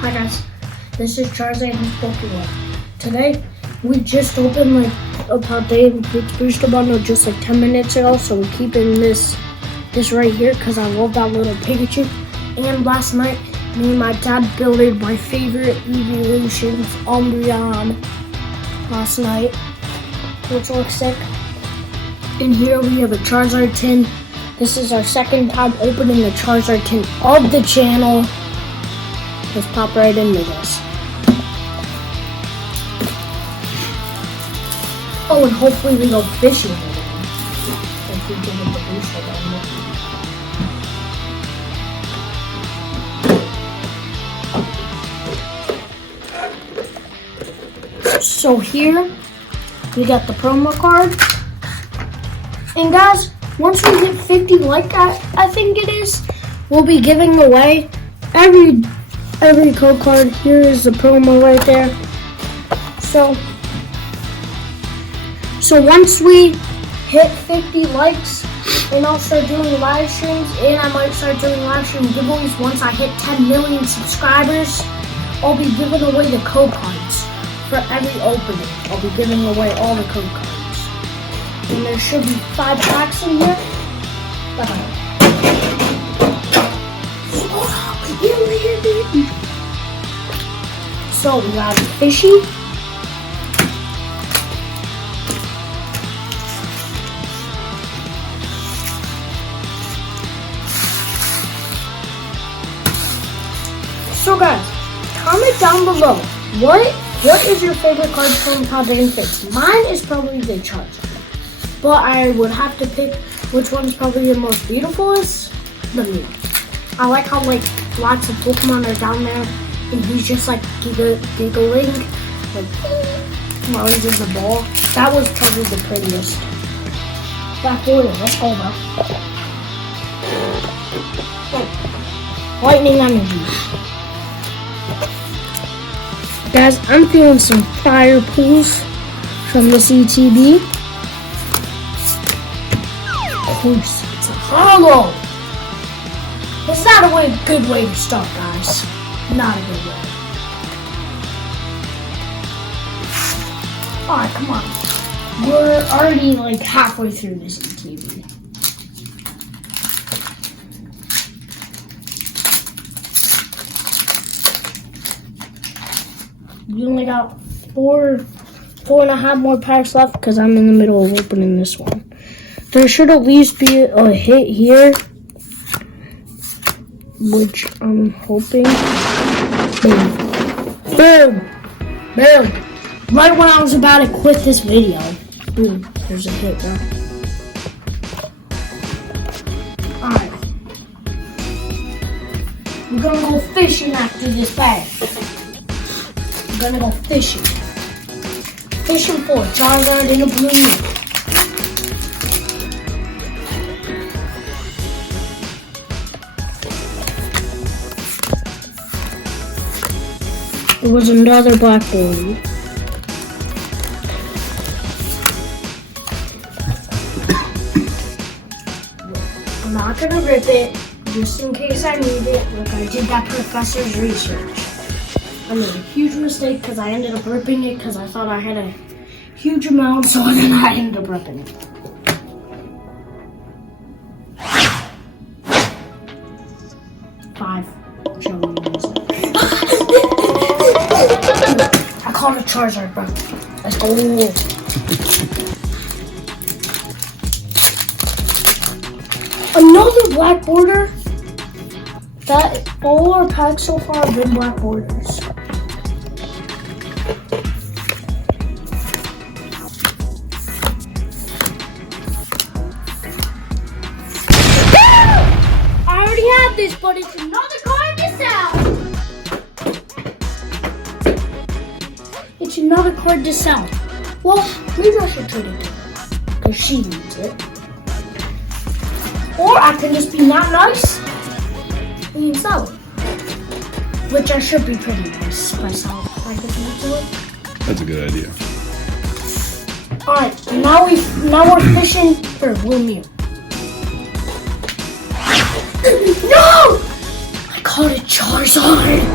Hi guys, this is Paldean Fates Pokémon. Today, we just opened like a Paldean Fates booster bundle just like 10 minutes ago, so we're keeping this right here because I love that little Pikachu. And last night, me and my dad built my favorite evolutions Umbreon last night, which looks sick. And here we have a Charizard tin. This is our second time opening a Charizard tin of the channel. Let's pop right into this. Oh, and hopefully we go fishing again. If we get the booster again. So here, we got the promo card. And guys, once we hit 50 like I think it is, we'll be giving away every code card. Here is the promo right there. So once we hit 50 likes, and I'll start doing live streams, and I might start doing live stream giveaways once I hit 10 million subscribers, I'll be giving away the code cards for every opening. I'll be giving away all the code cards. And there should be 5 packs in here. So we got a fishy. So guys, comment down below what is your favorite card from Paldean Fates? Mine is probably the Charizard. But I would have to pick which one's probably the most beautiful is the Mew. I like how like lots of Pokemon are down there and he's just like giggling like while he's in the ball. That was probably the prettiest. Back forward, let's go now. Oh, lightning energy. Guys, I'm feeling some fire pools from the CTB. It's a hollow. It's not a good way to start, guys. Not a good way. Alright, come on. We're already like halfway through this TV. You only got four and a half more packs left because I'm in the middle of opening this one. There should at least be a hit here, which I'm hoping. Boom. Boom. Boom. Right when I was about to quit this video. Boom. There's a hit there. Alright. We're gonna go fishing after this bag. We're gonna go fishing. Fishing for a Charizard and a blue Mew. It was another blackboard. I'm not gonna rip it, just in case I need it. Look, I did that professor's research. I made a huge mistake because I ended up ripping it because I thought I had a huge amount, so then I ended up ripping it. Five. I called a Charizard, bro. Let's go. Another black border. That all our packs so far have been black borders. I already have this, but it's another card to sell. It's another card to sell. Well, maybe I should trade it to her because she needs it. Or I can just be not nice and sell it, which I should be pretty nice myself. If I could do it. That's a good idea. All right, now we're fishing for blue Mew. No! I caught a Charizard.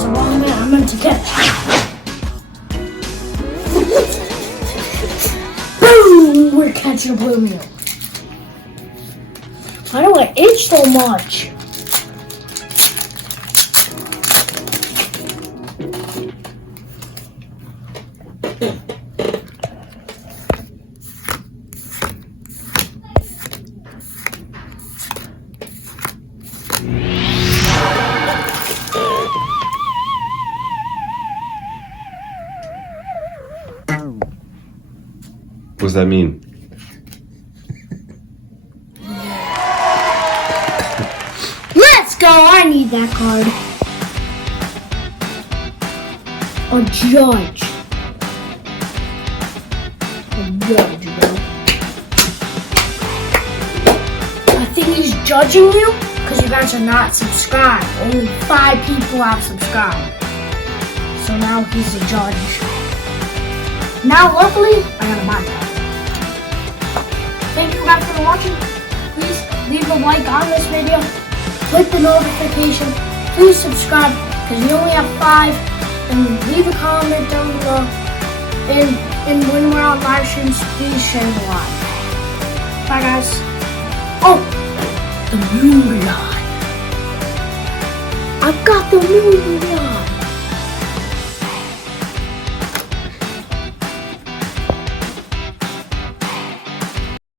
was the wrong man I meant to catch. Boom! We're catching a blue meal. Why do I itch so much? What does that mean? Let's go! I need that card. A judge. A judge, bro. I think he's judging you because you guys are not subscribed. Only 5 people have subscribed. So now he's the judge. Now, luckily, I got a buy card. Thank you guys for watching. Please leave a like on this video. Click the notification. Please subscribe because we only have 5. And leave a comment down below. And when we're on live streams, please share the live. Bye guys. Oh, the moonlight. I've got the moonlight.